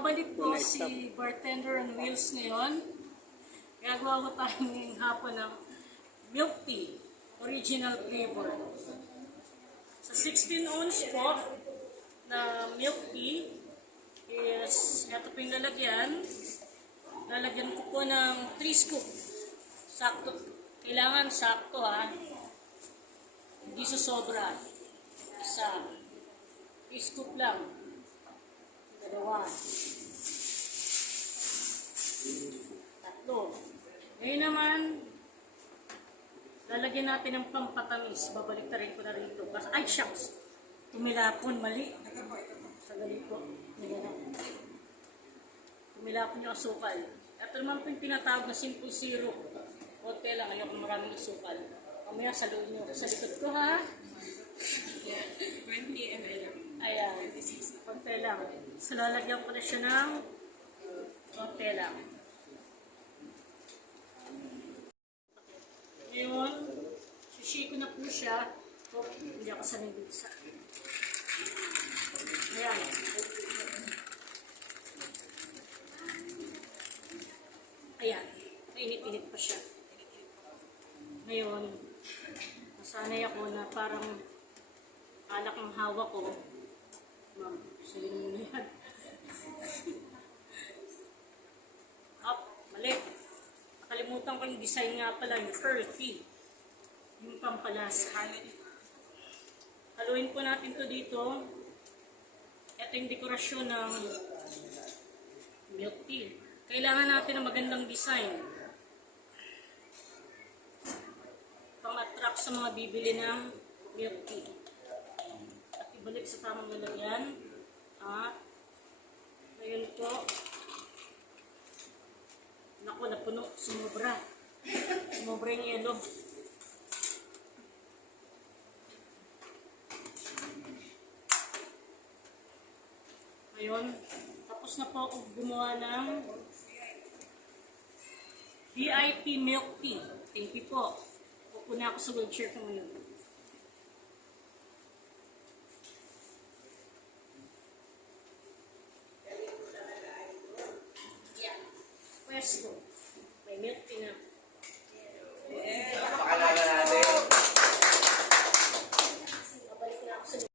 Babalik po si Bartender on Wheels ngayon. Gagawa ko tayo ngayong hapon ng milk tea, original flavor. Sa 16 ounce po na milk tea is, ito po yung lalagyan. Lalagyan ko po ng 3 scoop. Sakto. Kailangan sakto ha. Hindi susobra. Isa. 3 scoop lang. Dalawa. Tatlo. Ngayon naman, lalagyan natin ng pampatamis. Babalik na rin ko na rito. Ay, shucks. Tumilapon. Mali. Sa galit po. Tumilapon yung asukal. Ito naman po yung tinatawag na simple syrup. Konti lang. Ayoko maraming asukal. Kamaya saluhin nyo. Sa likod ko ha. 20 ml. Ayan. Konti lang. So, lalagyan ko na siya ng konti lang. Ngayon, sushi ko na po siya. Oh, hindi ako sanay bisa. Ayan. Ayan. Mainit-init pa siya. Ngayon, nasanay ako na parang alak ang hawak ko. Ma'am, sabihin mo yan. Up, mali. Nakalimutan ko yung design nga pala, yung earthy. Yung pampalasa. Haluin po natin to dito. Ito yung dekorasyon ng milk tea. Kailangan natin ng magandang design. Pang-attract sa mga bibili ng milk tea. At ibalik sa tamang lalagyan. At ngayon po, naku, napuno, sumobra. Sumobra yung yelo. Ngayon, tapos na po ako gumawa ng VIP milk tea. Thank you po. Upo na ako sa wheelchair ko ngayon. Pwesto. May milk tea na.